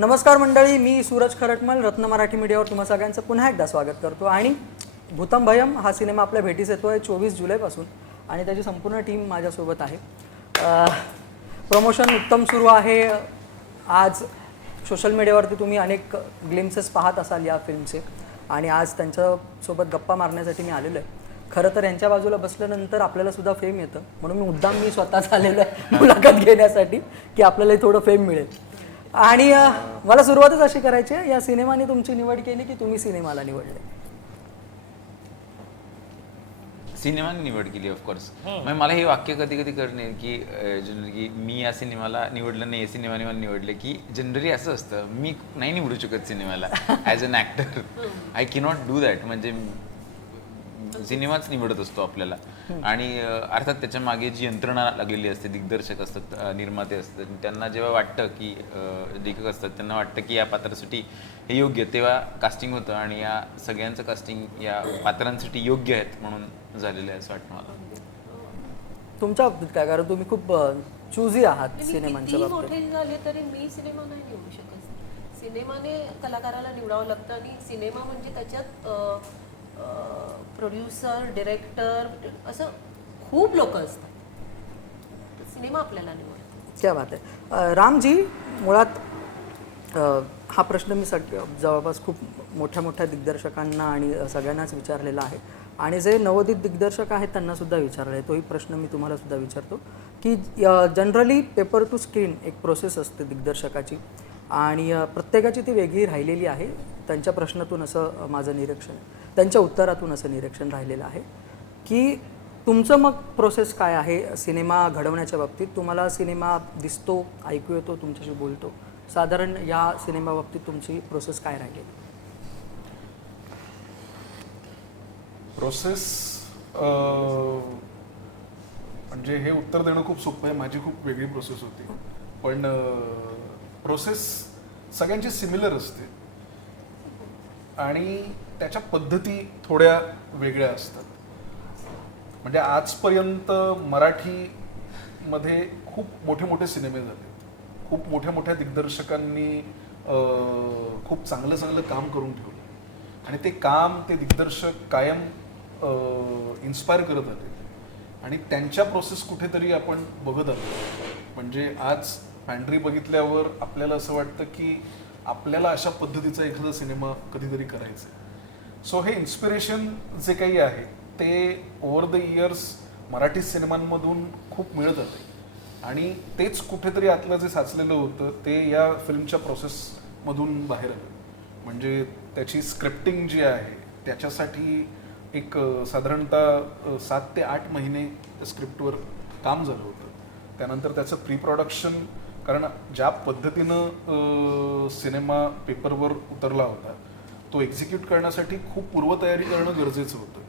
नमस्कार मंडळी, मी सूरज खरटमल रत्न मराठी मीडियावर तुम्हा सगळ्यांचं पुन्हा एकदा स्वागत करतो. आणि भूतम भयम हा सिनेमा आपल्या भेटीस येतो आहे 24 जुलैपासून आणि त्याची संपूर्ण टीम माझ्यासोबत आहे. प्रमोशन उत्तम सुरू आहे. आज सोशल मीडियावरती तुम्ही अनेक ग्लिम्सेस पाहत असाल या फिल्मचे आणि आज त्यांच्यासोबत गप्पा मारण्यासाठी मी आलेलो आहे. खरं तर यांच्या बाजूला बसल्यानंतर आपल्याला सुद्धा फेम येतं, म्हणून मी स्वतःच आलेलो आहे मुलाखत घेण्यासाठी की आपल्याला थोडं फेम मिळेल. आणि मला सुरुवातच अशी करायची आहे, या सिनेमाने तुमची निवड केली की तुम्ही सिनेमाला निवडले? सिनेमाने निवड केली ऑफकोर्स. म्हणजे मला हे वाक्य कधी कधी करणे की जनरली मी या सिनेमाला निवडलं नाही, या सिनेमाने मला निवडले, की जनरली असं असतं मी नाही निवडू शकत सिनेमाला as an actor. I cannot do that. म्हणजे सिनेमाच निवडत असतो आपल्याला. आणि अर्थात त्याच्या मागे जी यंत्रणा लागलेली असते, दिग्दर्शक असतात, निर्माते असतात, त्यांना जेव्हा वाटतं की लेखक असतात त्यांना वाटतं की या पात्रासाठी हे योग्य, तेव्हा कास्टिंग होतं आणि या सगळ्यांचं कास्टिंग या पात्रांसाठी योग्य आहेत म्हणून झालेलं आहे असं वाटतं मला. तुमच्या बाबतीत काय? कारण तुम्ही खूप चूजी आहात सिनेमांच्या बाबतीत. मोठे झाले तरी मी सिनेमा नाही निवडू शकत. सिनेमाने कलाकाराला निवडावं लागतं आणि सिनेमा म्हणजे त्याच्यात प्रोड्युसर, डिरेक्टर असं खूप लोक असतात. सिनेमा आपल्याला निवडतो. क्या बात आहे. रामजी, मुळात हा प्रश्न मी जवळपास खूप मोठ्या दिग्दर्शकांना आणि सगळ्यांनाच विचारलेला आहे आणि जे नवोदित दिग्दर्शक आहेत त्यांनासुद्धा विचारला आहे. तोही प्रश्न मी तुम्हाला सुद्धा विचारतो की जनरली पेपर टू स्क्रीन एक प्रोसेस असते दिग्दर्शकाची आणि प्रत्येकाची ती वेगळी राहिलेली आहे. त्यांच्या प्रश्नातून असं माझं निरीक्षण आहे, त्यांच्या उत्तरातून असं निरीक्षण राहिलेलं आहे की तुमचं मग प्रोसेस काय आहे सिनेमा घडवण्याच्या बाबतीत? तुम्हाला सिनेमा दिसतो, ऐकू येतो, तुमच्याशी बोलतो, साधारण या सिनेमा बाबतीत तुमची प्रोसेस काय राहिली? प्रोसेस म्हणजे हे उत्तर देणं खूप सोपं आहे. माझी खूप वेगळी प्रोसेस होती, पण प्रोसेस सगळ्यांची सिमिलर असते आणि त्याच्या पद्धती थोड्या वेगळ्या असतात. म्हणजे आजपर्यंत मराठीमध्ये खूप मोठे सिनेमे झाले, खूप मोठ्या दिग्दर्शकांनी खूप चांगलं काम करून ठेवलं आणि ते काम ते दिग्दर्शक कायम इन्स्पायर करत आले आणि त्यांच्या प्रोसेस कुठेतरी आपण बघत आलो. म्हणजे आज पॅन्ट्री बघितल्यावर आपल्याला असं वाटतं की आपल्याला अशा पद्धतीचा एखादा सिनेमा कधीतरी करायचा आहे. सो हे इन्स्पिरेशन जे काही आहे ते ओव्हर द इयर्स मराठी सिनेमांमधून खूप मिळत आले आणि तेच कुठेतरी आतलं जे साचलेलं होतं ते या फिल्मच्या प्रोसेसमधून बाहेर आलं. म्हणजे त्याची स्क्रिप्टिंग जी आहे त्याच्यासाठी एक साधारणतः 7 ते 8 महिने स्क्रिप्टवर काम झालं होतं. त्यानंतर त्याचं प्री प्रोडक्शन, कारण ज्या पद्धतीनं सिनेमा पेपरवर उतरला होता तो एक्झिक्यूट करण्यासाठी खूप पूर्वतयारी करणं गरजेचं होतं.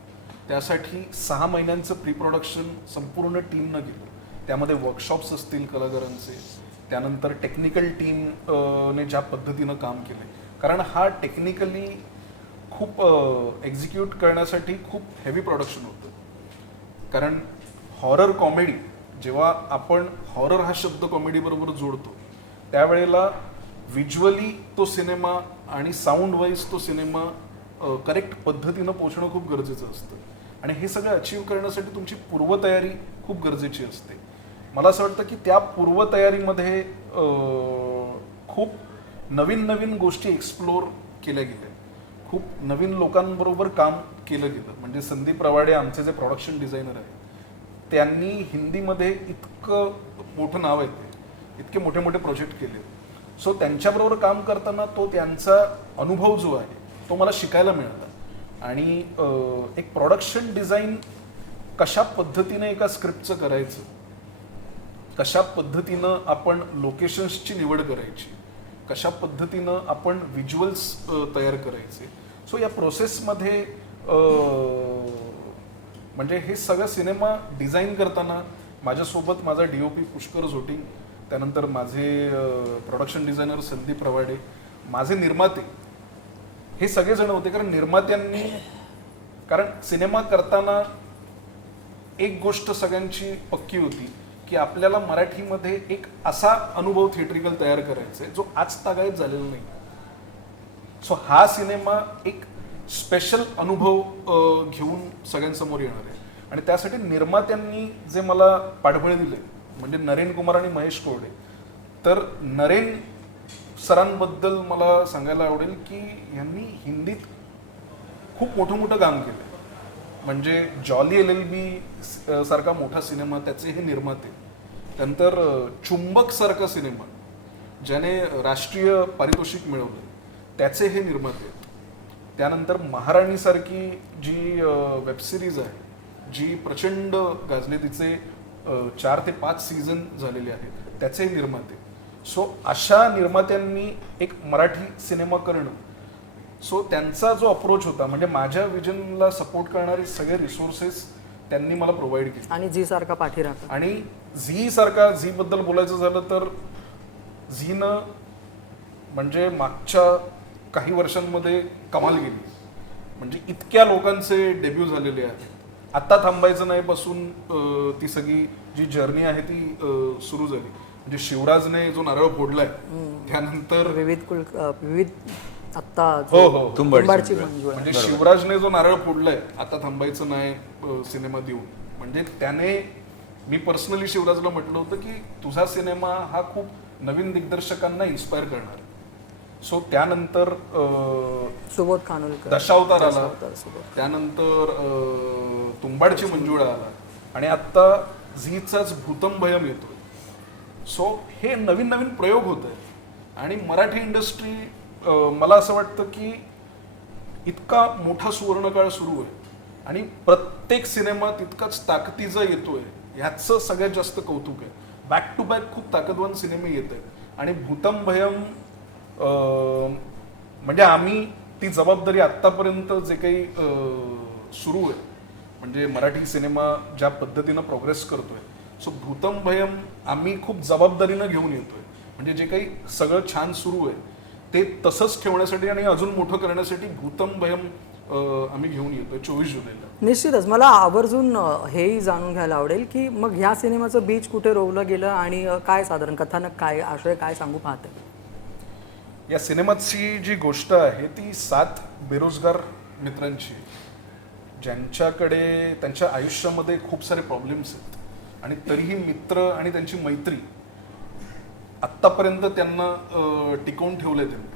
त्यासाठी 6 महिन्यांचं प्री प्रोडक्शन संपूर्ण टीमनं केलं. त्यामध्ये वर्कशॉप्स असतील कलाकारांचे, त्यानंतर टेक्निकल टीमने ज्या पद्धतीनं काम केलं, कारण हा टेक्निकली खूप एक्झिक्यूट करण्यासाठी खूप हेवी प्रोडक्शन होतं. कारण हॉरर कॉमेडी, जेव्हा आपण हॉरर हा शब्द कॉमेडीबरोबर जोडतो त्यावेळेला व्हिज्युअली तो सिनेमा आणि साऊंड वाईज तो सिनेमा करेक्ट पद्धतीनं पोचणं खूप गरजेचं असतं आणि हे सगळं अचीव करण्यासाठी तुमची पूर्वतयारी खूप गरजेची असते. मला असं वाटतं की त्या पूर्वतयारीमध्ये खूप नवीन गोष्टी एक्सप्लोर केल्या गेल्या, खूप नवीन लोकांबरोबर काम केलं गेलं. म्हणजे संदीप रवाडे आमचे जे प्रोडक्शन डिझायनर आहेत त्यांनी हिंदीमध्ये इतकं मोठं नाव आहे, इतके मोठे प्रोजेक्ट केले. सो त्यांच्याबरोबर काम करताना तो त्यांचा अनुभव जो आहे तो मला शिकायला मिळाला आणि एक प्रोडक्शन डिझाईन कशा पद्धतीने एका स्क्रिप्टचं करायचं, कशा पद्धतीनं आपण लोकेशन्सची निवड करायची, कशा पद्धतीनं आपण व्हिज्युअल्स तयार करायचे. सो या प्रोसेसमध्ये म्हणजे हे सगळं सिनेमा डिझाईन करताना माझ्यासोबत माझा DOP पुष्कर झोटिंग, त्यानंतर माझे प्रोडक्शन डिझायनर संदीप रवाडे, माझे निर्माते, हे सगळेजण होते. कारण निर्मात्यांनी, कारण सिनेमा करताना एक गोष्ट सगळ्यांची पक्की होती की आपल्याला मराठीमध्ये एक असा अनुभव थिएट्रिकल तयार करायचा आहे जो आज तागायत झालेला नाही. सो हा सिनेमा एक स्पेशल अनुभव घेऊन सगळ्यांसमोर येणार आहे. आणि त्यासाठी निर्मात्यांनी जे मला पाठबळ दिले म्हणजे नरेन कुमार आणि महेश कोरडे. तर नरेन सरांबद्दल मला सांगायला आवडेल की यांनी हिंदीत खूप मोठं काम केलं. म्हणजे जॉली LLB सारखा मोठा सिनेमा त्याचे हे निर्माते. त्यानंतर चुंबक सारखा सिनेमा ज्याने राष्ट्रीय पारितोषिक मिळवलं त्याचे हे निर्माते. त्यानंतर महाराणी सारखी जी वेबसिरीज आहे जी प्रचंड गाजली, तिचे 4 ते 5 सीझन झालेले आहेत, त्याचे निर्माते. सो अशा निर्मात्यांनी एक मराठी सिनेमा करणं, सो त्यांचा जो अप्रोच होता म्हणजे माझ्या विजनला सपोर्ट करणारे सगळे रिसोर्सेस त्यांनी मला प्रोव्हाइड केले. आणि झी सारखा पाठीराखा. आणि झी बद्दल बोलायचं झालं तर झीनं म्हणजे मागच्या काही वर्षांमध्ये कमाल केली. म्हणजे इतक्या लोकांचे डेब्यू झालेले आहेत. आता थांबायचं नाही पासून ती सगळी जी जर्नी आहे ती सुरू झाली. म्हणजे शिवराजने जो नारळ फोडलाय त्यानंतर विविध आत्ता हो तुंबाडची मंजुळा. म्हणजे शिवराजने जो नारळ फोडलाय आता थांबायचं नाही सिनेमा देऊन, म्हणजे त्याने, मी पर्सनली शिवराजला म्हटलं होतं की तुझा सिनेमा हा खूप नवीन दिग्दर्शकांना इन्स्पायर करणार. सो त्यानंतर सुबोध खानोलकर दशावतार आला, त्यानंतर तुंबाडची मंजुळा आला आणि आता झीचाच भूतम भयम येतोय. सो हे नवीन प्रयोग होत आहेत. आणि मराठी इंडस्ट्री मला असं वाटतं की इतका मोठा सुवर्णकाळ सुरू आहे आणि प्रत्येक सिनेमा तितकाच ताकदीचा येतोय, ह्याचं सगळ्यात जास्त कौतुक आहे. बॅक टू बॅक खूप ताकदवान सिनेमे येत आहेत. आणि भूतम भयम म्हणजे आम्ही ती जबाबदारी आत्तापर्यंत जे काही सुरू आहे म्हणजे मराठी सिनेमा ज्या पद्धतीनं प्रोग्रेस करतोय, सो भूतम भयम आम्ही खूप जबाबदारीनं घेऊन येतोय. म्हणजे जे काही सगळं छान सुरू आहे ते तसंच ठेवण्यासाठी आणि अजून मोठं करण्यासाठी भूतम भयम आम्ही घेऊन येतोय 24 जुलैला. निश्चितच मला आवर्जून हेही जाणून घ्यायला आवडेल की मग ह्या सिनेमाचं बीज कुठे रोवलं गेलं आणि काय साधारण कथानक काय, आशय काय सांगू पाहते? या सिनेमाची जी गोष्ट आहे ती 7 बेरोजगार मित्रांची, ज्यांच्याकडे त्यांच्या आयुष्यामध्ये खूप सारे प्रॉब्लेम्स आहेत आणि तरीही मित्र आणि त्यांची मैत्री आत्तापर्यंत त्यांना टिकवून ठेवलंय त्यांनी.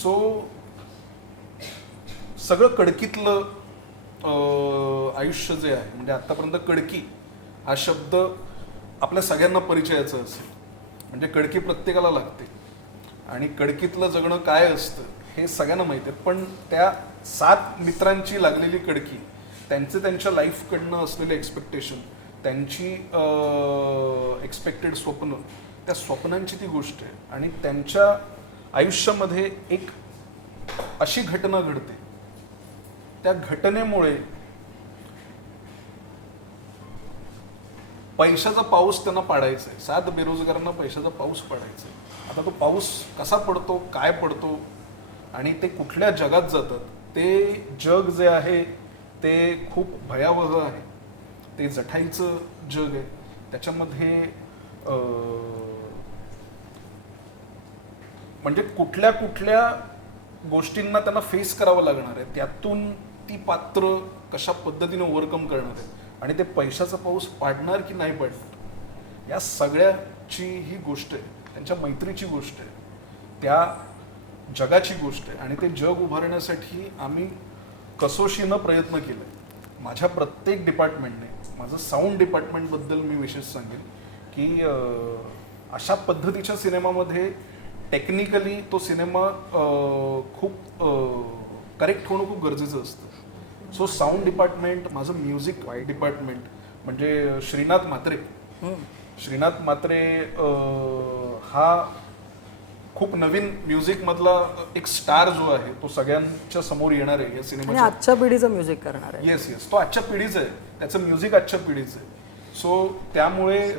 सो सगळं कडकीतलं आयुष्य जे आहे म्हणजे आत्तापर्यंत कडकी हा शब्द आपल्या सगळ्यांना परिचयाचा असेल. म्हणजे कडकी प्रत्येकाला लागते आणि कडकीतलं जगणं काय असतं हे सगळ्यांना माहिती आहे. पण त्या 7 मित्रांची लागलेली कडकी, त्यांच्या लाईफकडनं असलेले एक्सपेक्टेशन, त्यांची एक्सपेक्टेड स्वप्न, त्या स्वप्नांची ती गोष्ट आहे. आणि त्यांच्या आयुष्यामध्ये एक अशी घटना घडते, त्या घटनेमुळे पैशाचा पाऊस त्यांना पाडायचा आहे. 7 बेरोजगारांना पैशाचा पाऊस पाडायचा आहे. आता तो पाऊस कसा पडतो, काय पडतो आणि ते कुठल्या जगात जातात, ते जग जे आहे ते खूप भयावह आहे. ते जठाईचं जग आहे. त्याच्यामध्ये म्हणजे कुठल्या गोष्टींना त्यांना फेस करावं लागणार आहे. त्यातून ती पात्र कशा पद्धतीने ओव्हरकम करणार आहे आणि ते पैशाचा पाऊस पाडणार की नाही पाडणार, या सगळ्याची ही गोष्ट आहे. त्यांच्या मैत्रीची गोष्ट आहे, त्या जगाची गोष्ट आहे. आणि ते जग उभारण्यासाठी आम्ही कसोशीनं प्रयत्न केले. माझ्या प्रत्येक डिपार्टमेंटने, माझं साऊंड डिपार्टमेंटबद्दल मी विशेष सांगेन की अशा पद्धतीच्या सिनेमामध्ये टेक्निकली तो सिनेमा खूप करेक्ट होणं खूप गरजेचं असतं. सो साऊंड डिपार्टमेंट, माझं म्युझिक डिपार्टमेंट म्हणजे श्रीनाथ म्हात्रे हा खूप नवीन म्युझिकमधला एक स्टार जो आहे तो सगळ्यांच्या समोर येणार आहे या सिनेमाच्या. आजच्या पिढीचं म्युझिक करणार आहे. येस तो आजच्या पिढीचं आहे, त्याचं म्युझिक आजच्या पिढीचं आहे. सो त्यामुळे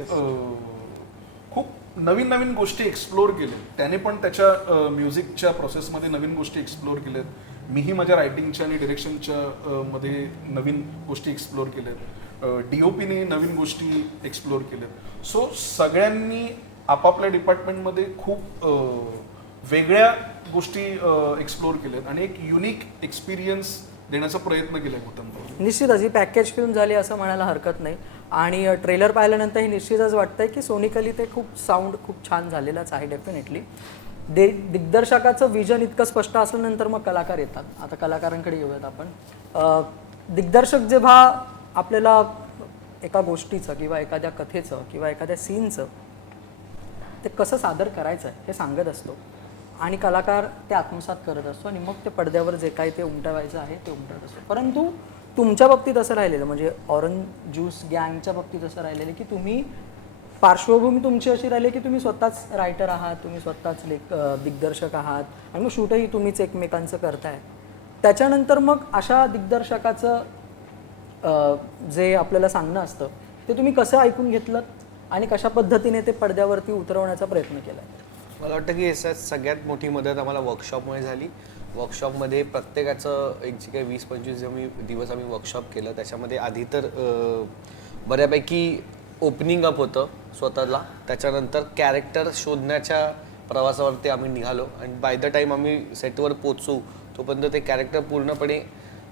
खूप नवीन गोष्टी एक्सप्लोर केल्या. त्याने पण त्याच्या म्युझिकच्या प्रोसेसमध्ये नवीन गोष्टी एक्सप्लोर केल्यात. मीही माझ्या रायटिंगच्या आणि डिरेक्शनच्या मध्ये नवीन गोष्टी एक्सप्लोर केल्यात. DOPने नवीन गोष्टी एक्सप्लोअर केल्यात. सो सगळ्यांनी आपापल्या डिपार्टमेंटमध्ये खूप वेगळ्या गोष्टी एक्सप्लोअर केल्यात आणि एक युनिक एक्सपिरियन्स देण्याचा प्रयत्न केलाय भूतंबावर. निश्चितच ही पॅकेज फिल्म झाली असं म्हणायला हरकत नाही. आणि ट्रेलर पाहिल्यानंतर ही निश्चितच वाटतंय की सोनिकली ते खूप साऊंड खूप छान झालेलाच आहे डेफिनेटली. दिग्दर्शकाचं विजन इतकं स्पष्ट असल्यानंतर मग कलाकार येतात. आता कलाकारांकडे येऊयात आपण. दिग्दर्शक जेव्हा आपल्याला एका गोष्टीचं किंवा एखाद्या कथेचं किंवा एखाद्या सीनचं ते कसं सादर करायचं हे सांगत असतो आणि कलाकार ते आत्मसात करत असतो आणि मग ते पडद्यावर जे काही ते उमटवायचं आहे ते उमटत असतो. परंतु तुमच्या बाबतीत असं राहिलेलं, म्हणजे ऑरेंज ज्यूस गँगच्या बाबतीत असं राहिलेलं की तुम्ही पार्श्वभूमी तुमची अशी राहिली की तुम्ही स्वतःच रायटर आहात, तुम्ही स्वतःच दिग्दर्शक आहात आणि मग शूटही तुम्हीच एकमेकांचं करताय. त्याच्यानंतर मग अशा दिग्दर्शकाचं जे आपल्याला सांगणं असतं ते तुम्ही कसं ऐकून घेतलं आणि कशा पद्धतीने ते पडद्यावरती उतरवण्याचा प्रयत्न केला? मला वाटतं की याच्यात सगळ्यात मोठी मदत आम्हाला वर्कशॉपमुळे झाली. वर्कशॉपमध्ये प्रत्येकाचं एक जे काही 20-25 दिवस आम्ही वर्कशॉप केलं त्याच्यामध्ये आधी तर बऱ्यापैकी ओपनिंग अप होतं स्वतःला. त्याच्यानंतर कॅरेक्टर शोधण्याच्या प्रवासावरती आम्ही निघालो आणि बाय द टाईम आम्ही सेटवर पोचू तोपर्यंत ते कॅरेक्टर पूर्णपणे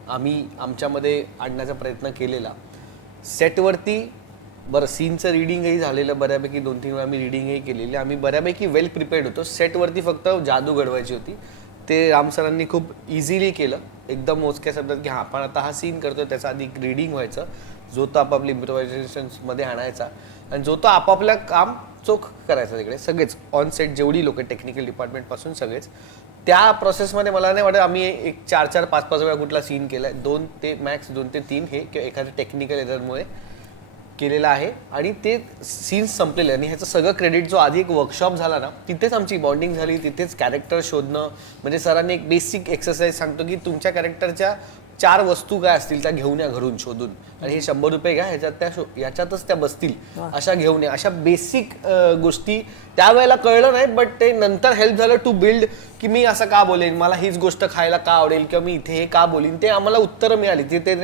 आम्ही आमच्यामध्ये आणण्याचा प्रयत्न केलेला. सेटवरती बरं सीनचं रिडिंगही झालेलं बऱ्यापैकी 2-3 वेळा आम्ही रिडिंगही केलेली. आम्ही बऱ्यापैकी वेल प्रिपेअर्ड होतो. सेटवरती फक्त जादू घडवायची होती. ते राम सरांनी खूप इझिली केलं एकदम मोजक्या शब्दात की हां आपण आता हा सीन करतोय त्याचा आधी रिडिंग व्हायचं, जो तो आपापली इम्प्रोव्हायझेशन्समध्ये आणायचा आणि जो तो आपापल्या काम चोख करायचा. तिकडे सगळेच ऑन सेट जेवढी लोक टेक्निकल डिपार्टमेंटपासून सगळेच त्या प्रोसेसमध्ये मला नाही वाटत आम्ही एक 4-4, 5-5 वेळा कुठला सीन केला आहे. 2 ते मॅक्स 2 ते 3 हे किंवा एखाद्या टेक्निकल एररमुळे केलेला आहे आणि ते सीन्स संपलेले. आणि ह्याचं सगळं क्रेडिट जो आधी एक वर्कशॉप झाला ना तिथेच आमची बॉन्डिंग झाली, तिथेच कॅरेक्टर शोधणं. म्हणजे सरांनी एक बेसिक एक्सरसाइज सांगतो की तुमच्या कॅरेक्टरच्या 4 वस्तू काय असतील त्या घेऊन या घरून शोधून आणि हे 100 रुपये घ्या ह्याच्यातच त्या बसतील अशा घेऊन या. अशा बेसिक गोष्टी त्यावेळेला कळलं नाही बट ते नंतर हेल्प झालं टू बिल्ड की मी असं का बोलेन, मला हीच गोष्ट खायला का आवडेल किंवा मी इथे हे का बोलीन. ते आम्हाला उत्तरं मिळाली. ते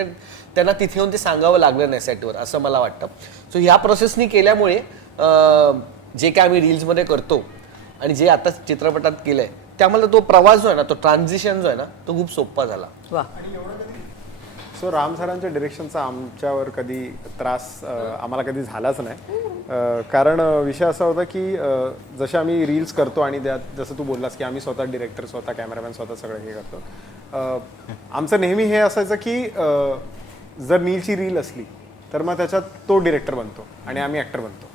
त्यांना तिथे येऊन ते सांगावं लागलं नाही सेटवर असं मला वाटतं. सो ह्या प्रोसेसनी केल्यामुळे जे काय आम्ही रील्समध्ये करतो आणि जे आता चित्रपटात केलंय त्यामुळे तो प्रवास जो आहे ना तो ट्रान्झिशन जो आहे ना तो खूप सोपा झाला. वा. सो राम सरांच्या डिरेक्शनचा आमच्यावर कधी त्रास आम्हाला कधी झालाच नाही. कारण विषय असा होता की जसे आम्ही रील्स करतो आणि त्यात जसं तू बोललास की आम्ही स्वतः डिरेक्टर, स्वतः कॅमेरामॅन, स्वतः सगळं हे करतो. आमचं नेहमी हे असायचं की जर नीलची रील असली तर मग त्याच्यात तो डिरेक्टर बनतो आणि आम्ही ॲक्टर बनतो.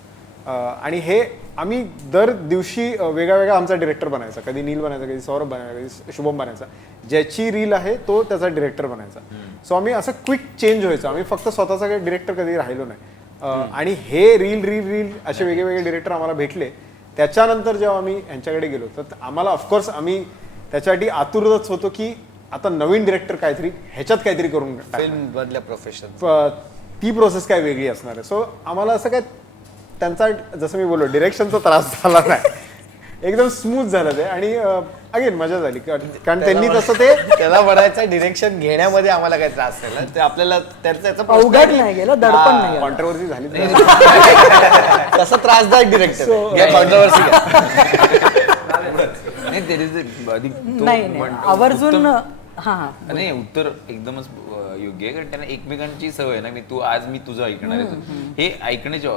आणि हे आम्ही दर दिवशी वेगळा वेगळा आमचा डिरेक्टर बनायचा. कधी नील बनायचा, कधी सौरभ बनायचा, कधी शुभम बनायचा. ज्याची रील आहे तो त्याचा डिरेक्टर बनायचा. सो आम्ही असं क्विक चेंज व्हायचं. आम्ही फक्त स्वतःचा काही डिरेक्टर कधी राहिलो नाही. आणि हे रील असे वेगळे वेगळे डिरेक्टर आम्हाला भेटले. त्याच्यानंतर जेव्हा आम्ही यांच्याकडे गेलो तर आम्हाला ऑफकोर्स आम्ही त्याच्यासाठी आतुरच होतो की आता नवीन डिरेक्टर काहीतरी ह्याच्यात काहीतरी करून फिल्म मधल्या प्रोफेशन ती प्रोसेस काय वेगळी असणार आहे. सो आम्हाला असं काय त्यांचा जसं मी बोललो डिरेक्शनचा त्रास झाला नाही. एकदम स्मूथ झालं ते आणि अगेन मजा झाली कारण त्यांनी तसं ते त्याला म्हणायचं डिरेक्शन घेण्यामध्ये आम्हाला काही त्रास झाला ते आपल्याला त्याचा अवघड नाही गेलं, दडपण नाही गेलं. कॉन्ट्रोवर्सी झाली तसं त्रासदायक डिरेक्टर कॉन्ट्रोवर्सी नाही आवर्जून. नाही उत्तर एकदमच योग्य आहे कारण त्यांना एकमेकांची सवय ना. मी तुझं ऐकणार आहे हे ऐकण्याची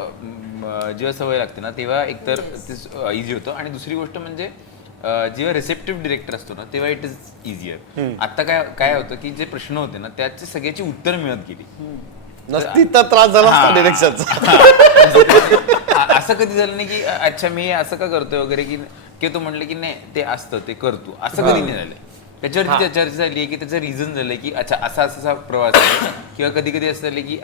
जेव्हा सवय लागते ना तेव्हा एकतर ते इझी होतं. आणि दुसरी गोष्ट म्हणजे जेव्हा रिसेप्टिव्ह डिरेक्टर असतो ना तेव्हा इट इज इझियर. आता काय होतं की जे प्रश्न होते ना त्याची सगळ्याची उत्तर मिळत गेली नसती तर त्रास झाला डिरेक्शनचा. असं कधी झालं नाही की अच्छा मी असं का करतोय वगैरे की तो म्हणलं की नाही ते असतं ते करतो असं कधी नाही झालंय. त्याच्यावरती चर्चा झाली आहे की त्याचं रिझन झालंय की अच्छा असा प्रवास आहे किंवा कधी कधी असं झालं की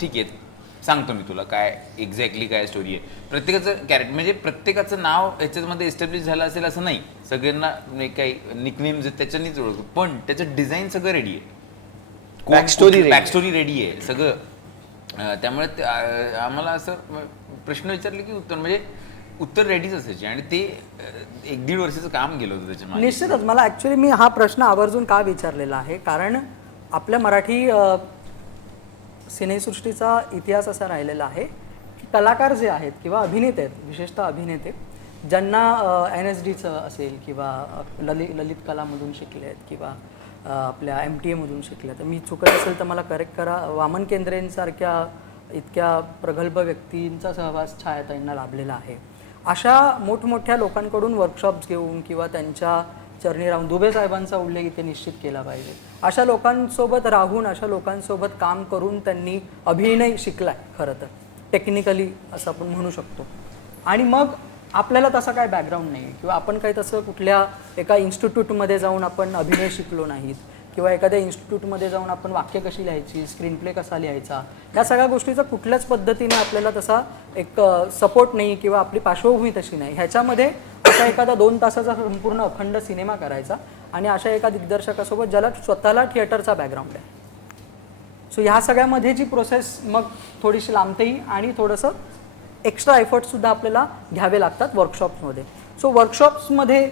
ठीक आहे सांगतो मी तुला काय एक्झॅक्टली काय स्टोरी आहे. प्रत्येकाचं कॅरेक्टर म्हणजे प्रत्येकाचं नाव याच्यामध्ये एस्टॅब्लिश झालं असेल असं नाही. सगळ्यांना काही निकनेम्स त्याच्यानीच ओळखतो पण त्याचं डिझाईन सगळं रेडी आहे. बॅकस्टोरी रेडी आहे सगळं. त्यामुळे आम्हाला असं प्रश्न विचारले की उत्तर रेडीच असायचे आणि ते 1-1.5 वर्षाचं काम गेलं होतं त्याच्या. निश्चितच मला ऍक्च्युली मी हा प्रश्न आवर्जून का विचारलेला आहे कारण आपल्या मराठी सिनेसृष्टीचा इतिहास असा राहिलेला आहे की कलाकार जे आहेत किंवा अभिनेते आहेत, विशेषतः अभिनेते ज्यांना NSDचं असेल किंवा ललित कलामधून शिकले आहेत किंवा आपल्या MTA मधून शिकले, तर मी चुकत असेल तर मला करेक्ट करा, वामन केंद्रेंसारख्या इतक्या प्रगल्भ व्यक्तींचा सहवास छायाताईंना लाभलेला आहे. अशा मोठमोठ्या लोकांकडून वर्कशॉप्स घेऊन किंवा त्यांच्या चरणी राहून, दुबे साहेबांचा उल्लेख इथे निश्चित केला पाहिजे, अशा लोकांसोबत राहून अशा लोकांसोबत काम करून त्यांनी अभिनय शिकलाय खरं तर टेक्निकली असं आपण म्हणू शकतो. आणि मग आपल्याला तसा काय बॅकग्राऊंड नाही किंवा आपण काही तसं कुठल्या एका इन्स्टिट्यूटमध्ये जाऊन आपण अभिनय शिकलो नाहीत किंवा एखाद्या इन्स्टिट्यूटमध्ये जाऊन आपण वाक्य कशी लिहायची, स्क्रीन प्ले कसा लिहायचा, या सगळ्या गोष्टीचा कुठल्याच पद्धतीने आपल्याला तसा एक सपोर्ट नाही किंवा आपली पार्श्वभूमी तशी नाही. ह्याच्यामध्ये असा एखादा 2 तासाचा संपूर्ण अखंड सिनेमा करायचा आणि अशा एका दिग्दर्शकासोबत ज्याला स्वतःला थिएटरचा बॅकग्राऊंड आहे. सो ह्या सगळ्यामध्ये जी प्रोसेस मग थोडीशी लांबतेही आणि थोडंसं एक्स्ट्रा एफर्टसुद्धा आपल्याला घ्यावे लागतात वर्कशॉप्समध्ये. सो वर्कशॉप्समध्ये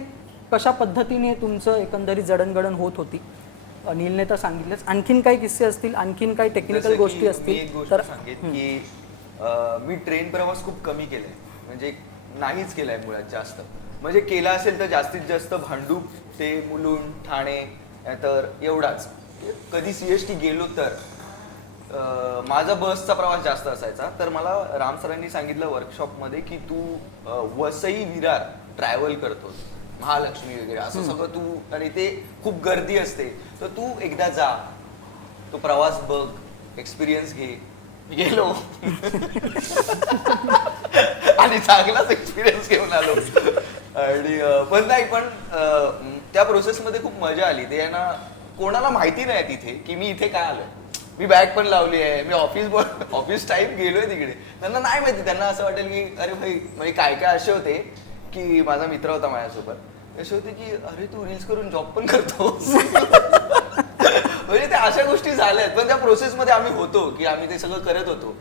कशा पद्धतीने तुमचं एकंदरीत जडणघडण होत होती, नीलने तर सांगितलंच. आणखीन काही किस्से असतील, आणखीन काही टेक्निकल गोष्टी मी एक असतील गोष्ट तर सांगेन की मी ट्रेन प्रवास खूप कमी केलाय, म्हणजे नाहीच केलाय मुळात जास्त. म्हणजे केला असेल तर जास्तीत जास्त भांडूप ते मुलुंड, ठाणे, तर एवढाच. कधी CST गेलो तर माझा बसचा प्रवास जास्त असायचा. तर मला राम सरांनी सांगितलं वर्कशॉपमध्ये की तू वसई विरार ट्रॅव्हल करतोस, महालक्ष्मी वगैरे असं सगळं तू, आणि ते खूप गर्दी असते, तर तू एकदा जा, तो प्रवास बघ, एक्सपिरियन्स घे. गेलो आणि चांगलाच एक्सपिरियन्स घेऊन आलो. आणि पण नाही, पण त्या प्रोसेसमध्ये खूप मजा आली. ते ना कोणाला माहिती नाही तिथे की मी इथे काय आलोय. मी बॅग पण लावली आहे, मी ऑफिस टाईम गेलोय तिकडे. त्यांना नाही माहिती, त्यांना असं वाटेल की अरे भाई, म्हणजे काय काय असे होते की माझा मित्र होता माझ्यासोबत, असे होते की अरे तू रील्स करून जॉब पण करतोस. म्हणजे त्या अशा गोष्टी झाल्यात, पण त्या प्रोसेसमध्ये आम्ही होतो की आम्ही ते सगळं करत होतो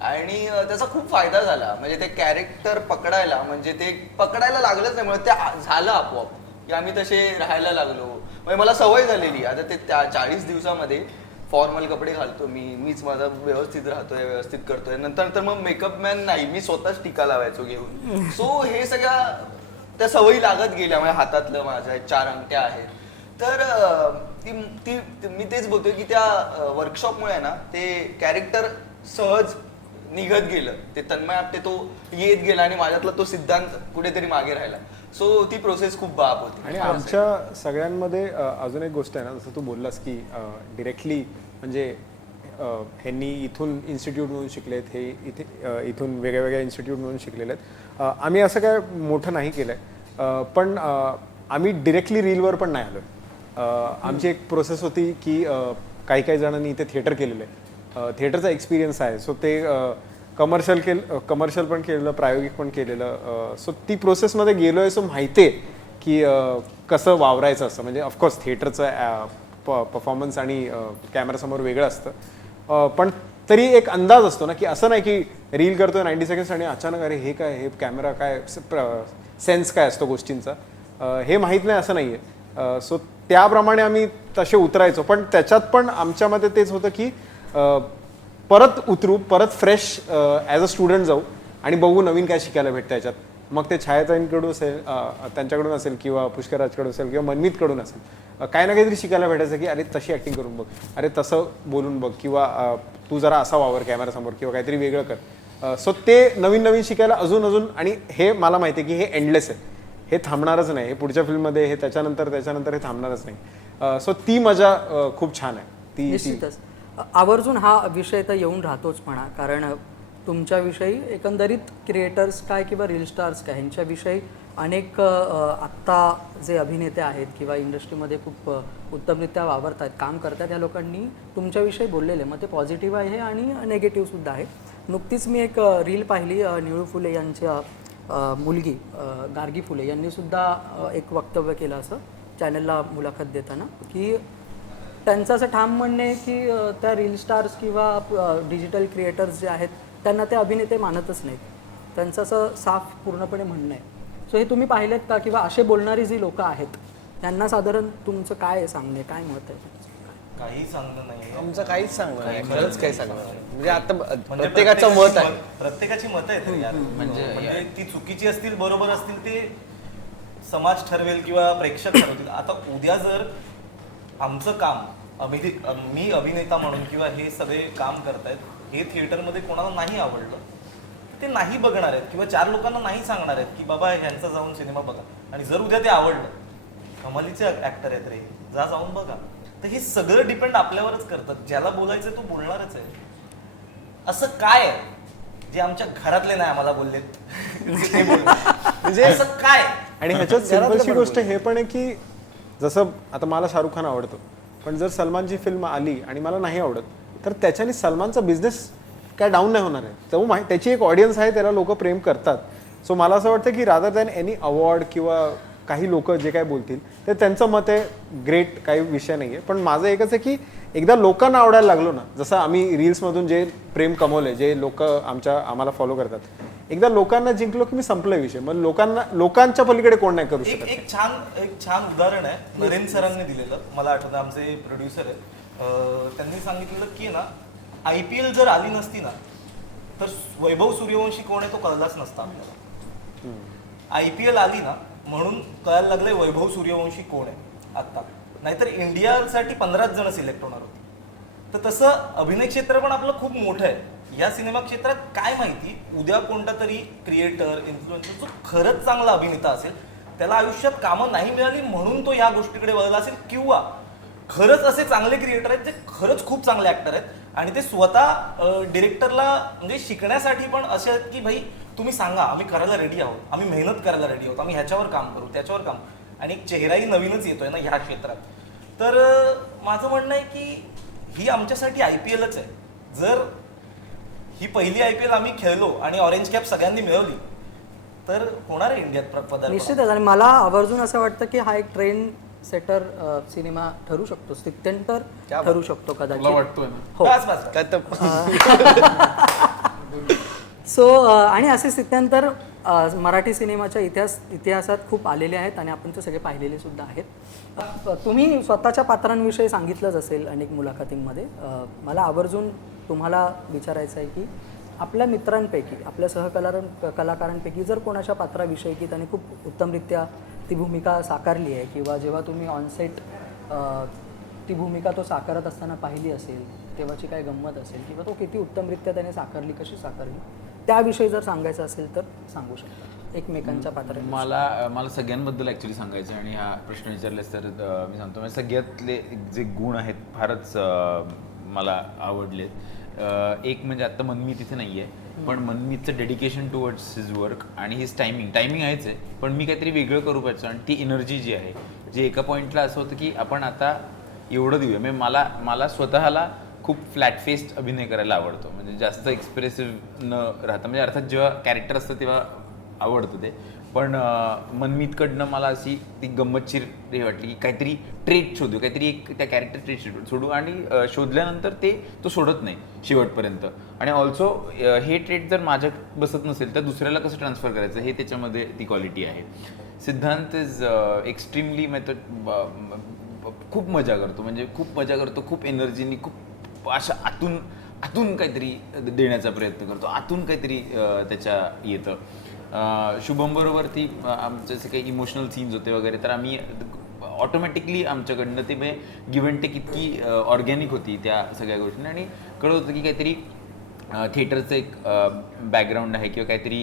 आणि त्याचा खूप फायदा झाला. म्हणजे ते कॅरेक्टर पकडायला, म्हणजे ते पकडायला लागलंच नाही, म्हणजे ते झालं आपोआप की आम्ही तसे राहायला लागलो. म्हणजे मला सवय झालेली. आता ते त्या 40 दिवसामध्ये फॉर्मल कपडे घालतो मीच माझा व्यवस्थित राहतोय, व्यवस्थित करतोय. नंतर मग मेकअप मॅन नाही, मी स्वतःच टीका लावायचो घेऊन. सो हे सगळ्या त्या सवयी लागत गेल्या. माझ्या हातातलं माझ्या 4 अंगठ्या आहेत. तर मी तेच बोलतोय की त्या वर्कशॉपमुळे ना ते कॅरेक्टर सहज निघत गेलं. ते तन्मय आपटे तो येत गेला आणि माझ्यातला तो सिद्धांत कुठेतरी मागे राहिला. सो ती प्रोसेस खूप बाप होती. आणि आमच्या सगळ्यांमध्ये अजून एक गोष्ट आहे ना, जसं तू बोललास की डिरेक्टली म्हणजे ह्यांनी इथून इन्स्टिट्यूटमधून शिकलेत, हे इथून वेगळ्या वेगळ्या इन्स्टिट्यूटमधून शिकलेले आहेत. आम्ही असं काय मोठं नाही केलं आहे, पण आम्ही डिरेक्टली रीलवर पण नाही आलो आहे. आमची एक प्रोसेस होती की काही जणांनी इथे थिएटर केलेलं आहे, थिएटरचा एक्सपिरियन्स आहे. सो ते कमर्शियल पण केलेलं, प्रायोगिक पण केलेलं. सो ती प्रोसेसमध्ये गेलो आहे. सो माहिती आहे की कसं वावरायचं असतं. म्हणजे ऑफकोर्स थिएटरचं परफॉर्मन्स आणि कॅमेरासमोर वेगळं असतं, पण तरी एक अंदाज असतो ना की असं नाही की रील करतोय 90 सेकंड्स आणि अचानक अरे हे काय, हे कॅमेरा काय, सेन्स काय असतो गोष्टींचा हे माहीत नाही असं नाही आहे. सो त्याप्रमाणे आम्ही तसे उतरायचो. पण त्याच्यात पण आमच्यामध्ये तेच होतं की परत उतरू, परत फ्रेश ॲज अ स्टुडंट जाऊ आणि बघू नवीन काय शिकायला भेटतं याच्यात. मग ते छायाताईंकडून असेल, त्यांच्याकडून असेल किंवा पुष्कराजकडून असेल किंवा मनमीतकडून असेल, काही ना काहीतरी शिकायला भेटायचं की अरे तशी ॲक्टिंग करून बघ, अरे तसं बोलून बघ, किंवा तू जरा असा वावर कॅमेरासमोर किंवा काहीतरी वेगळं कर. सो ते नवीन शिकायला अजून आणि हे मला माहिती आहे की हे एंडलेस आहे, हे थांबणारच नाही. हे पुढच्या फिल्ममध्ये, हे त्याच्यानंतर हे थांबणारच नाही. सो ती मजा खूप छान आहे. ती निश्चितच आवर्जून हा विषय तर येऊन राहतोच म्हणा, कारण तुमच्याविषयी एकंदरीत क्रिएटर्स काय किंवा रील स्टार्स काय ह्यांच्याविषयी अनेक आत्ता जे अभिनेते आहेत किंवा इंडस्ट्रीमध्ये खूप उत्तमरित्या वावरतात, काम करतात, या लोकांनी तुमच्याविषयी बोललेले. मग ते पॉझिटिव्ह आहे आणि नेगेटिव्हसुद्धा आहे. नुकतीच मी एक रील पाहिली, निळू फुले यांच्या मुलगी गार्गी फुले यांनीसुद्धा एक वक्तव्य केलं असं चॅनलला मुलाखत देताना, की त्यांचं असं ठाम म्हणणं आहे की त्या रील स्टार्स किंवा डिजिटल क्रिएटर्स जे आहेत त्यांना ते अभिनेते मानतच नाहीत. त्यांचं असं साफ पूर्णपणे म्हणणं आहे. सो हे तुम्ही पाहिलेत का, किंवा असे बोलणारी जी लोकं आहेत त्यांना साधारण तुमचं काय सांगणे, काय मत आहे? काही सांगणं नाही आमचं काहीच सांगणार नाही, खरंच काही सांगणार नाही. म्हणजे आता म्हणजे प्रत्येकाचं मत आहे. प्रत्येकाची मत आहेत यार. म्हणजे म्हणजे ती चुकीची असतील बरोबर असतील ते समाज ठरवेल किंवा प्रेक्षक ठरवतील. आता उद्या जर आमचं काम मी अभिनेता म्हणून किंवा हे सगळे काम करतायत हे थिएटरमध्ये कोणाला नाही आवडलं ते नाही बघणार आहेत किंवा 4 लोकांना नाही सांगणार आहेत की बाबा ह्यांचा जाऊन सिनेमा बघा. आणि जर उद्या ते आवडलं, कमालीचे ऍक्टर आहेत रे, जाऊन बघा. तर हे सगळं डिपेंड आपल्यावरच करतं. ज्याला बोलायचं तो बोलणारच आहे. असं काय आहे जे आमच्या घरातले नाही आम्हाला बोललेत ते बोल. म्हणजे असं काय. आणि ह्याच्यात सिंपलशी गोष्ट हे पण आहे की जसं आता मला शाहरुख खान आवडतो, पण जर सलमानची फिल्म आली आणि मला नाही आवडत तर त्याच्याने सलमानचा बिझनेस काय डाऊन नाही होणार आहे. तो त्याची एक ऑडियन्स आहे, त्याला लोक प्रेम करतात. सो मला असं वाटतं की रादर दॅन एनी अवॉर्ड किंवा काही लोक जे काय बोलतील ते त्यांचं मत आहे, ग्रेट, काही विषय नाही आहे. पण माझं एकच आहे की एकदा लोकांना आवडायला लागलो ना, जसं आम्ही रील्समधून जे प्रेम कमवले, जे लोक आम्हाला फॉलो करतात, एकदा लोकांना जिंकलो की मी संपलाय विषय. मग लोकांच्या पलीकडे कोण नाही करू शकत. एक छान उदाहरण आहे नरेंद्र सरांनी दिलेलं. मला आठवतं आमचे प्रोड्युसर आहेत, त्यांनी सांगितलेलं की ना IPL जर आली नसती ना तर वैभव सूर्यवंशी कोण आहे तो कळलाच नसता आपल्याला. IPL आली ना म्हणून कळायला लागलंय वैभव सूर्यवंशी कोण आहे आता. नाहीतर इंडियासाठी 15 जण सिलेक्ट होणार होती. तर तसं अभिनय क्षेत्र पण आपलं खूप मोठं आहे. या सिनेमा क्षेत्रात काय माहिती उद्या कोणता तरी क्रिएटर, इन्फ्लुएन्सर जो खरंच चांगला अभिनेता असेल, त्याला आयुष्यात कामं नाही मिळाली म्हणून तो या गोष्टीकडे वळला असेल, किंवा खरंच असे चांगले क्रिएटर आहेत जे खरंच खूप चांगले ऍक्टर आहेत आणि ते स्वतः डिरेक्टरला म्हणजे शिकण्यासाठी पण असे आहेत की भाई तुम्ही सांगा, आम्ही करायला रेडी आहोत, आम्ही मेहनत करायला रेडी आहोत, आम्ही ह्याच्यावर काम करू, त्याच्यावर काम. आणि एक चेहराही नवीनच येतोय ना ह्या क्षेत्रात. तर माझं म्हणणं आहे की ही आमच्यासाठी IPLच आहे. जर ही पहिली IPL आम्ही खेळलो आणि ऑरेंज कॅप सगळ्यांनी मिळवली तर होणार आहे इंडियात पदार्पण. निश्चितच. आणि मला आवर्जून असं वाटतं की हा एक ट्रेंड सेटर सिनेमा ठरू शकतो, स्थित्यंतर ठरू शकतो तुला कदाचित. वाटतोय ना? हो. बस बस. काय तर सो आणि असे स्थित्यंतर मराठी सिनेमाच्या इतिहासात खूप आलेले आहेत आणि आपण ते सगळे पाहिलेले सुद्धा आहेत. तुम्ही स्वतःच्या पात्रांविषयी सांगितलंच असेल अनेक मुलाखतींमध्ये. मला आवर्जून तुम्हाला विचारायचं आहे की आपल्या मित्रांपैकी, आपल्या कलाकारांपैकी जर कोणाच्या पात्राविषयी की त्याने खूप उत्तमरित्या ती भूमिका साकारली आहे किंवा जेव्हा तुम्ही ऑनसेट ती भूमिका तो साकारत असताना पाहिली असेल तेव्हाची काय गंमत असेल किंवा तो किती उत्तमरित्या त्याने साकारली, कशी साकारली, त्याविषयी जर सांगायचं असेल तर सांगू शकता एकमेकांच्या पात्रांविषयी. मला सगळ्यांबद्दल ॲक्च्युली सांगायचं आणि हा प्रश्न विचारलेस तर मी सांगतो. म्हणजे सगळ्यातले जे गुण आहेत फारच मला आवडलेत. एक म्हणजे आत्ता मनमीत तिथे नाही आहे, पण मनमीतचं डेडिकेशन टुवर्ड्स हिज वर्क आणि हिज टायमिंग आहेच आहे, पण मी काहीतरी वेगळं करू पाहिजे. आणि ती एनर्जी जी आहे, जे एका पॉईंटला असं होतं की आपण आता एवढं देऊया. म्हणजे मला स्वतःला खूप फ्लॅट फेस्ड अभिनय करायला आवडतो, म्हणजे जास्त एक्सप्रेसिव्ह न राहता. म्हणजे अर्थात जेव्हा कॅरेक्टर असतं तेव्हा आवडतं ते, पण मनमीतकडनं मला अशी ती गंमतशीर हे वाटली की काहीतरी ट्रेट शोधू, काहीतरी एक त्या कॅरेक्टर ट्रेट सोडू आणि शोधल्यानंतर तो सोडत नाही शेवटपर्यंत. आणि ऑल्सो हे ट्रेट जर माझ्यात बसत नसेल तर दुसऱ्याला कसं ट्रान्सफर करायचं हे त्याच्यामध्ये ती क्वालिटी आहे. सिद्धांत इज एक्स्ट्रीमली खूप मजा करतो, म्हणजे खूप मजा करतो, खूप एनर्जीनी, खूप अशा आतून काहीतरी देण्याचा प्रयत्न करतो, आतून काहीतरी त्याच्या येतं. शुभम बरोबर ती आमचे जे काही इमोशनल सीन्स होते वगैरे, तर आम्ही ऑटोमॅटिकली आमच्याकडनं ते गिव्ह अँड टेक इतकी ऑर्गॅनिक होती त्या सगळ्या गोष्टी. आणि कळत होतं की काहीतरी थिएटरचं एक बॅकग्राऊंड आहे किंवा काहीतरी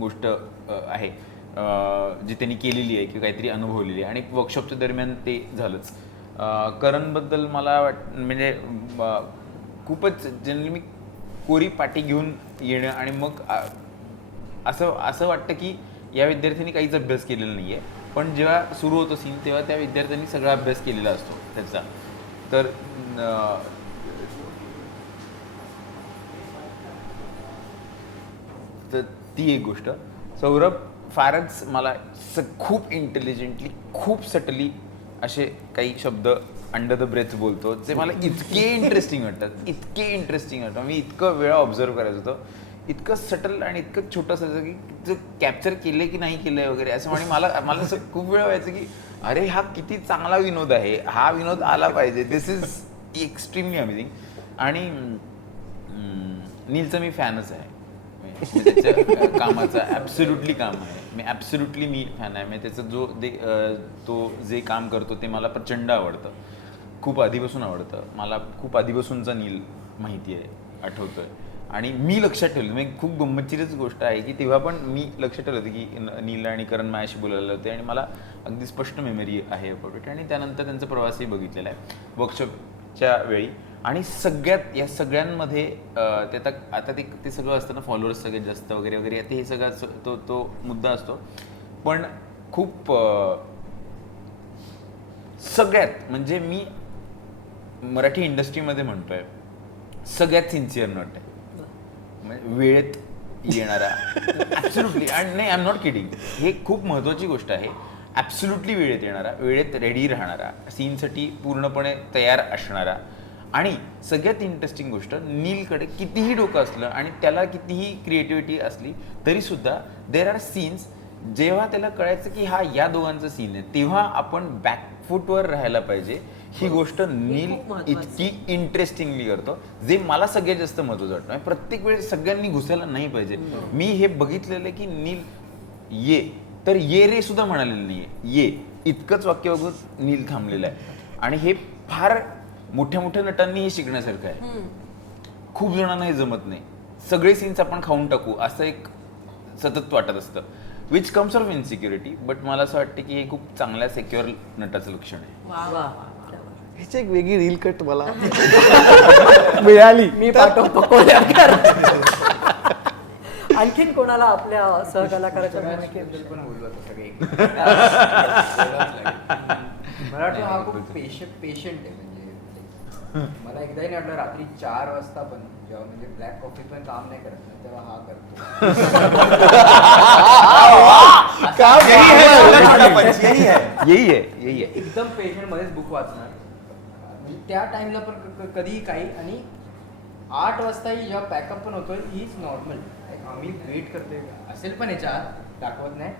गोष्ट आहे जी त्यांनी केलेली आहे किंवा काहीतरी अनुभवलेली आहे. आणि वर्कशॉपच्या दरम्यान ते झालंच. करणबद्दल मला म्हणजे खूपच जनरली मी कोरी पाटी घेऊन येणं आणि मग असं वाटतं की या विद्यार्थ्यांनी काहीच अभ्यास केलेला नाही आहे, पण जेव्हा सुरू होतो सीन तेव्हा त्या विद्यार्थ्यांनी सगळा अभ्यास केलेला असतो त्याचा. तर ती एक गोष्ट. सौरभ फारच मला खूप इंटेलिजंटली, खूप सटली असे काही शब्द अंडर द ब्रेथ बोलतो, जे मला इतके इंटरेस्टिंग वाटतात. मी इतकं वेळा ऑब्झर्व करायचं होतं, इतकं सटल आणि इतकं छोटंसं की जे कॅप्चर केले की नाही केलंय वगैरे असं. आणि मला असं खूप वेळा व्हायचं की अरे हा किती चांगला विनोद आहे, हा विनोद आला पाहिजे, दिस इज एक्स्ट्रीमली अमेझिंग. आणि नीलचा मी फॅनच आहे. म्हणजे त्याच्या कामाचा ॲब्सोल्युटली काम आहे. मी फॅन आहे. म्हणजे त्याचं तो जे काम करतो ते मला प्रचंड आवडतं, खूप आधीपासून आवडतं. मला खूप आधीपासूनचा नील माहिती आहे, आठवतोय. आणि मी लक्षात ठेवलं, म्हणजे खूप गंमतशीरच गोष्ट आहे की तेव्हा पण मी लक्षात ठेवलं होतं की नील आणि करण माझ्याशी बोलायला होते आणि मला अगदी स्पष्ट मेमरी आहे अबाउट इट. आणि त्यानंतर त्यांचा प्रवासही बघितलेला आहे वर्कशॉपच्या वेळी. आणि या सगळ्यांमध्ये आता ते सगळं असतं ना, फॉलोअर्स सगळ्यात जास्त वगैरे वगैरे, ते हे सगळं तो मुद्दा असतो. पण खूप सगळ्यात म्हणजे मी मराठी इंडस्ट्रीमध्ये म्हणतोय सगळ्यात सिन्सिअर नट आहे. म्हणजे वेळेत येणारा ॲब्सोल्युटली. आणि नाही, आय एम नॉट किडिंग, हे खूप महत्त्वाची गोष्ट आहे. ॲब्सोल्युटली वेळेत येणारा, वेळेत रेडी राहणारा, सीनसाठी पूर्णपणे तयार असणारा. आणि सगळ्यात इंटरेस्टिंग गोष्ट, नीलकडे कितीही डोकं असलं आणि त्याला कितीही क्रिएटिव्हिटी असली तरीसुद्धा देर आर सीन्स जेव्हा त्याला कळायचं की हा या दोघांचा सीन आहे, तेव्हा आपण बॅकफूटवर राहायला पाहिजे. ही गोष्ट नील इतकी इंटरेस्टिंगली करतो, जे मला सगळ्यात जास्त महत्त्वाचं वाटतं. प्रत्येक वेळेस सगळ्यांनी घुसायला नाही पाहिजे. मी हे बघितलेलं आहे की नील ये तर ये रे सुद्धा म्हणालेलं नाहीये, ये इतकंच वाक्य बघून नील थांबलेलं आहे. आणि हे फार मोठ्या मोठ्या नटांनी हे शिकण्यासारखं आहे. खूप जणांना हे जमत नाही. सगळे सीन्स आपण खाऊन टाकू असं एक सतत वाटत असतं, which comes of insecurity. But मला असं वाटतं की हे खूप चांगल्या सिक्युअर नटाचं लक्षण आहे. ह्याची एक वेगळी रील कट मला मिळाली. मी पाठवतो कोल्हापूर. आणखीन कोणाला आपल्या सहकलाकाराच्या भूमिकेत पण बोललो होतो सगळे. मला वाटतं हा खूप पेशंट आहे. म्हणजे मला एकदाही नाही वाटलं रात्री 4 वाजता पण जेव्हा म्हणजे ब्लॅक कॉफी पण काम नाही करत ना, तेव्हा हा यही है. एकदम पेशंट मध्येच बुक वाचणार. म्हणजे त्या टाइमला पण कधीही काही. आणि 8 वाजताही जेव्हा पॅकअप पण होतोय इज नॉर्मल. आम्ही वेट करतोय, असेल पण याच्या आत दाखवत नाही,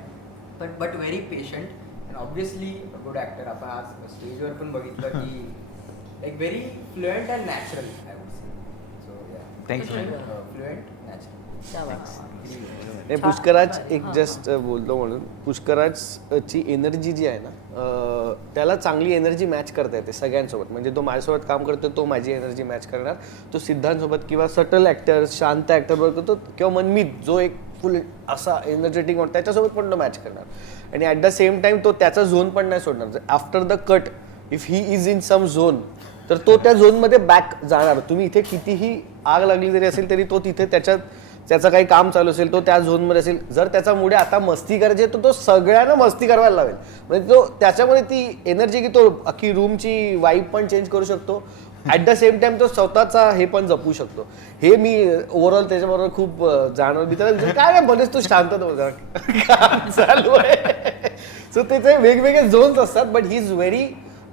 पण but very patient and obviously good actor. आपण आज स्टेजवर पण बघितलं की like very fluent and natural I would say. So thank you. Fluent natural. Pushkaraj एक जस्ट बोलतो म्हणून, पुष्कराजची एनर्जी जी आहे ना, त्याला चांगली एनर्जी मॅच करता येते सगळ्यांसोबत. म्हणजे तो माझ्यासोबत काम करतो, तो माझी एनर्जी मॅच करणार. तो सिद्धांतसोबत किंवा सटल ॲक्टर, शांत ॲक्टर बरोबर करतो, किंवा मनमीत जो एक फुल असा एनर्जेटिक होतो त्याच्यासोबत पण तो मॅच करणार. आणि ॲट द सेम टाइम तो त्याचा झोन पण नाही सोडणार. After the cut if he is in some zone तर तो त्या झोनमध्ये बॅक जाणार. तुम्ही इथे कितीही आग लागली जरी असेल तरी तो तिथे त्याचं काही काम चालू असेल तो त्या झोनमध्ये असेल. जर त्याचा मुळे आता मस्ती करायची तर तो सगळ्यांना मस्ती करायला लावेल. म्हणजे तो त्याच्यामध्ये ती एनर्जी की तो अख्खी रूमची वाईब पण चेंज करू शकतो. ॲट द सेम टाइम तो स्वतःचा हे पण जपू शकतो. हे मी ओव्हरऑल त्याच्याबरोबर खूप जाणवलं. मी त्याला काय नाही बनेस, तू शांत काम चालू आहे. सो त्याचे वेगवेगळे झोन्स असतात, but he is very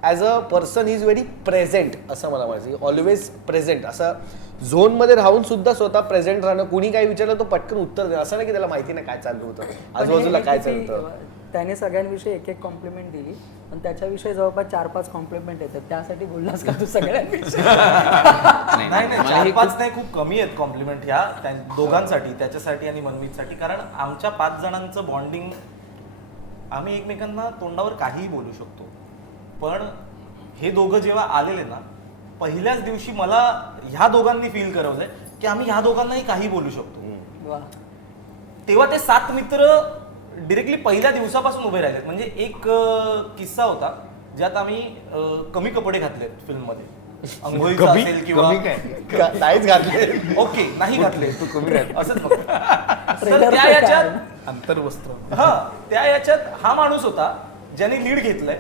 as a person he is very present असं मला म्हणायचं. Always present. असं झोनमध्ये राहून सुद्धा स्वतः प्रेझेंट राहणं. कुणी काही विचारलं तो पटकन उत्तर द्या. असं नाही की त्याला माहिती नाही काय चालू होतं, आजूबाजूला काय चालू होतं. त्याने सगळ्यांविषयी एक कॉम्प्लिमेंट दिली, पण त्याच्याविषयी जवळपास 4-5 कॉम्प्लिमेंट येतात. त्यासाठी बोललास का तू सगळ्यांविषयी? नाही 4-5 नाही, खूप कमी आहेत कॉम्प्लिमेंट ह्या दोघांसाठी, त्याच्यासाठी आणि मनमीतसाठी. कारण आमच्या 5 जणांचं बॉन्डिंग, आम्ही एकमेकांना तोंडावर काहीही बोलू शकतो. पण हे दोघं जेव्हा आलेले ना, पहिल्याच दिवशी मला ह्या दोघांनी फील करवलंय की आम्ही ह्या दोघांनाही काही बोलू शकतो. तेव्हा ते 7 मित्र डिरेक्टली पहिल्या दिवसापासून उभे राहिलेत. म्हणजे एक किस्सा होता ज्यात आम्ही कमी कपडे घातलेत फिल्ममध्ये. अंघोळीचा असेल किंवा नाहीच घातले. ओके नाही घातले, तू कमी घातले. असंच फक्त. तर त्या याच्यात अंतर्वस्त्र. त्या याच्यात हा माणूस होता ज्याने लीड घेतलंय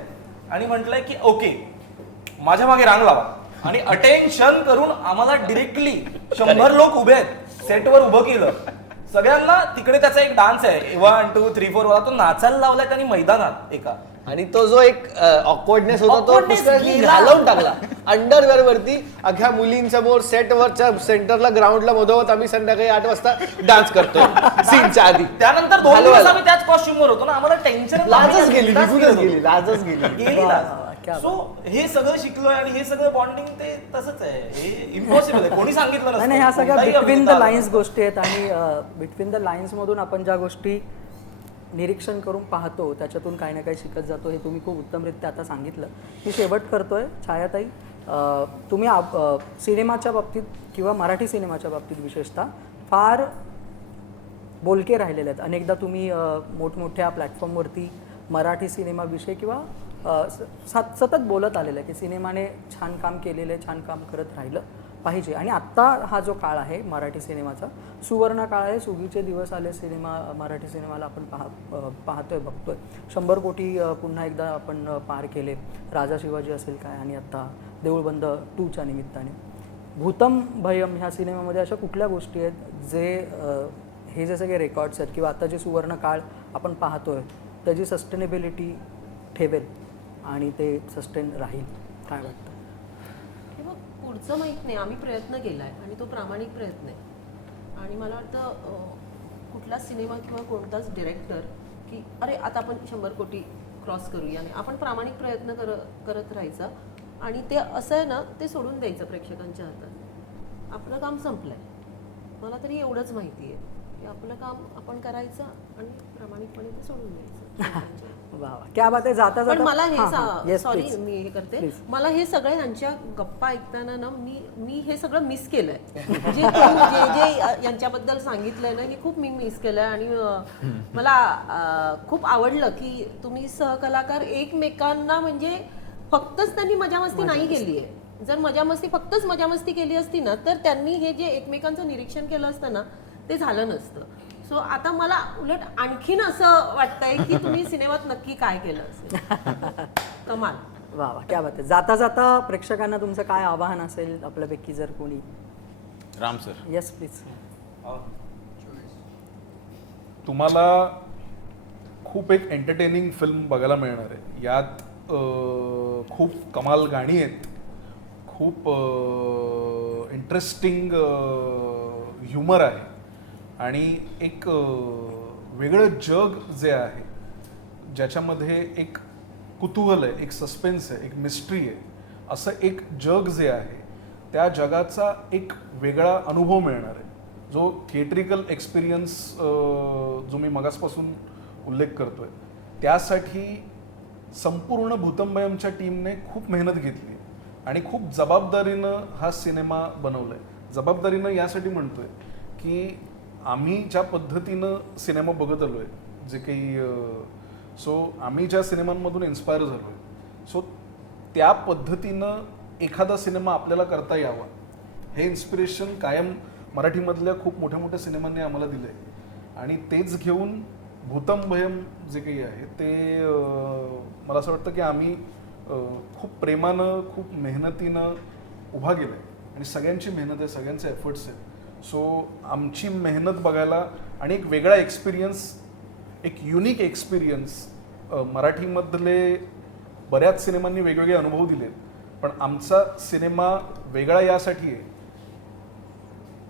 आणि म्हटलंय की ओके माझ्या मागे रांग लावा. आणि अटेन्शन करून आम्हाला डिरेक्टली 100 लोक उभे आहेत सेटवर उभं केलं. सगळ्यांना तिकडे त्याचा एक डान्स आहे 1, 2, 3, 4 वाला, तो नाचायला लावलाय त्यांनी मैदानात एका. आणि तो जो एक ऑकवर्डनेस होता तो Awkwardness पुष्कळनी गेला. घालवून टाकला. अंडरवेअर वरती अख्या मुलींसमोर सेटवरच्या सेंटरला ग्राउंडला मधोमध आम्ही संध्याकाळी 8 वाजता डान्स करतोय सीनच्या आधी. त्यानंतर 2 दिवस आम्ही त्याच कॉस्ट्युमवर होतो ना, आम्हाला टेन्शन लाजच गेली, निघूनच गेली, लाजच गेली. गेली लाज. क्या सो हे सगळं शिकलोय आणि हे सगळं बॉन्डिंग ते तसंच आहे. हे इम्पॉसिबल आहे, कोणी सांगितलं नाही नाही, ह्या सगळ्या कोणताही बिटवीन द अभिनेता लाईन्स गोष्टी आहेत आणि बिटवीन द लाईन्समधून आपण ज्या गोष्टी निरीक्षण करून पाहतो त्याच्यातून काही ना काही शिकत जातो. हे तुम्ही खूप उत्तमरित्या आता सांगितलं. मी शेवट करतोय. छायाताई, तुम्ही सिनेमाच्या बाबतीत किंवा मराठी सिनेमाच्या बाबतीत विशेषतः फार बोलके राहिलेले आहेत. अनेकदा तुम्ही मोठमोठ्या प्लॅटफॉर्मवरती मराठी सिनेमाविषयी किंवा सतत बोलत आलेलं आहे की सिनेमाने छान काम केलेलं आहे, छान काम करत राहिलं पाहिजे. आणि आत्ता हा जो काळ आहे मराठी सिनेमाचा सुवर्ण काळ आहे. सुगीचे दिवस आले मराठी सिनेमाला आपण पाहतोय, बघतोय. 100 कोटी पुन्हा एकदा आपण पार केले. राजा शिवाजी असेल काय, आणि आत्ता देऊळबंद 2च्या निमित्ताने. भूतम भयम ह्या सिनेमामध्ये अशा कुठल्या गोष्टी आहेत जे हे जे सगळे रेकॉर्ड्स आहेत किंवा आता जे सुवर्ण काळ आपण पाहतोय त्याची सस्टेनेबिलिटी ठेवेल आणि ते सस्टेन राहील, काय वाटतं? किंवा पुढचं माहीत नाही. आम्ही प्रयत्न केला आहे आणि तो प्रामाणिक प्रयत्न आहे. आणि मला वाटतं कुठलाच सिनेमा किंवा कोणताच डिरेक्टर की अरे आता आपण 100 कोटी क्रॉस करूया, नाही, आपण प्रामाणिक प्रयत्न करत राहायचा. आणि ते असं आहे ना, ते सोडून द्यायचं प्रेक्षकांच्या हातात. आपलं काम संपलं आहे. मला तरी एवढंच माहिती आहे की आपलं काम आपण करायचं आणि प्रामाणिकपणे ते सोडून द्यायचं. वा, क्या बात आहे. जाता पण जाता मला हां, हां. हे Yes, सॉरी please. मी हे करते, Please. मला हे सगळे यांच्या गप्पा ऐकताना ना मी हे सगळं मिस केलंय. जे यांच्याबद्दल सांगितलंय ना, हे खूप मी मिस केलंय. आणि मला खूप आवडलं की तुम्ही सहकलाकार एकमेकांना म्हणजे फक्तच त्यांनी मजामस्ती नाही केली आहे. जर फक्तच मजामस्ती केली असती ना तर त्यांनी हे जे एकमेकांचं निरीक्षण केलं असतं ना ते झालं नसतं. सो आता मला उलट आणखीन असं वाटतंय की तुम्ही सिनेमात नक्की काय केलं असेल. कमाल. वा वा, क्या बात आहे. जाता जाता प्रेक्षकांना तुमचं काय आवाहन असेल आपल्यापैकी जर कोणी? राम सर. Yes please. तुम्हाला खूप एक एंटरटेनिंग फिल्म बघायला मिळणार आहे. यात खूप कमाल गाणी आहेत, खूप इंटरेस्टिंग ह्युमर आहे आणि एक वेगळं जग जे आहे ज्याच्यामध्ये एक कुतूहल आहे, एक सस्पेन्स आहे, एक मिस्ट्री आहे, असं एक जग जे आहे त्या जगाचा एक वेगळा अनुभव मिळणार आहे. जो थिएट्रिकल एक्सपिरियन्स जो मी मगासपासून उल्लेख करतोय त्यासाठी संपूर्ण भूतंबयमच्या टीमने खूप मेहनत घेतली आणि खूप जबाबदारीनं हा सिनेमा बनवला आहे. जबाबदारीनं यासाठी म्हणतोय की आम्ही ज्या पद्धतीनं सिनेमा बघत आलो आहे, जे काही आम्ही ज्या सिनेमांमधून इन्स्पायर झालो आहे, सो त्या पद्धतीनं एखादा सिनेमा आपल्याला करता यावा हे इन्स्पिरेशन कायम मराठीमधल्या खूप मोठ्या मोठ्या सिनेमांनी आम्हाला दिलं आहे. आणि तेच घेऊन भूतम भयम जे काही आहे ते मला असं वाटतं की आम्ही खूप प्रेमानं, खूप मेहनतीनं उभा केलं आहे आणि सगळ्यांची मेहनत आहे, सगळ्यांचे एफर्ट्स आहेत. सो आमची मेहनत बघायला आणि एक वेगळा एक्सपिरियन्स, एक युनिक एक्सपिरियन्स, मराठीमधले बऱ्याच सिनेमांनी वेगवेगळे अनुभव दिलेत पण आमचा सिनेमा वेगळा यासाठी आहे,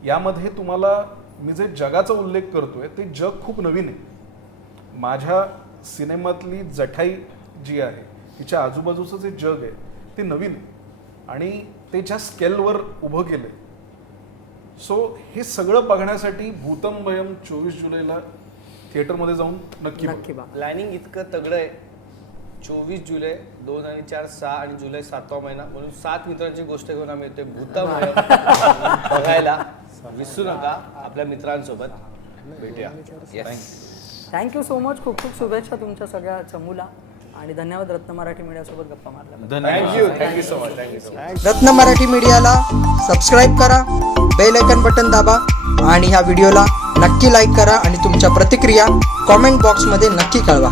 यामध्ये तुम्हाला मी जे जगाचा उल्लेख करतोय ते जग खूप नवीन आहे. माझ्या सिनेमातली जठाई जी आहे तिच्या आजूबाजूचं जे जग आहे ते नवीन आहे आणि ते ज्या स्केलवर उभं केलं आहे. सो हे सगळं बघण्यासाठी भूतम भयम 24 जुलैला थिएटरमध्ये जाऊन नक्की बघा. प्लॅनिंग इतकं तगडं आहे. 24 जुलै, 2 आणि 4, 6 आणि जुलै 7वा महिना म्हणून 7 मित्रांची गोष्ट घेऊन आम्ही येतोय भूतम भयम बघायला. विसरू नका. आपल्या मित्रांसोबत भेटूया. Thank you so much. खूप खूप शुभेच्छा तुमच्या सगळ्या चमूला आणि धन्यवाद रत्न मराठी मीडियासोबत गप्पा मारल्या. Thank you so much. रत्न मराठी मीडियाला सबस्क्राईब करा, बेल आयकन बटन दाबा आणि ह्या व्हिडिओला नक्की लाईक करा आणि तुमच्या प्रतिक्रिया कॉमेंट बॉक्समध्ये नक्की कळवा.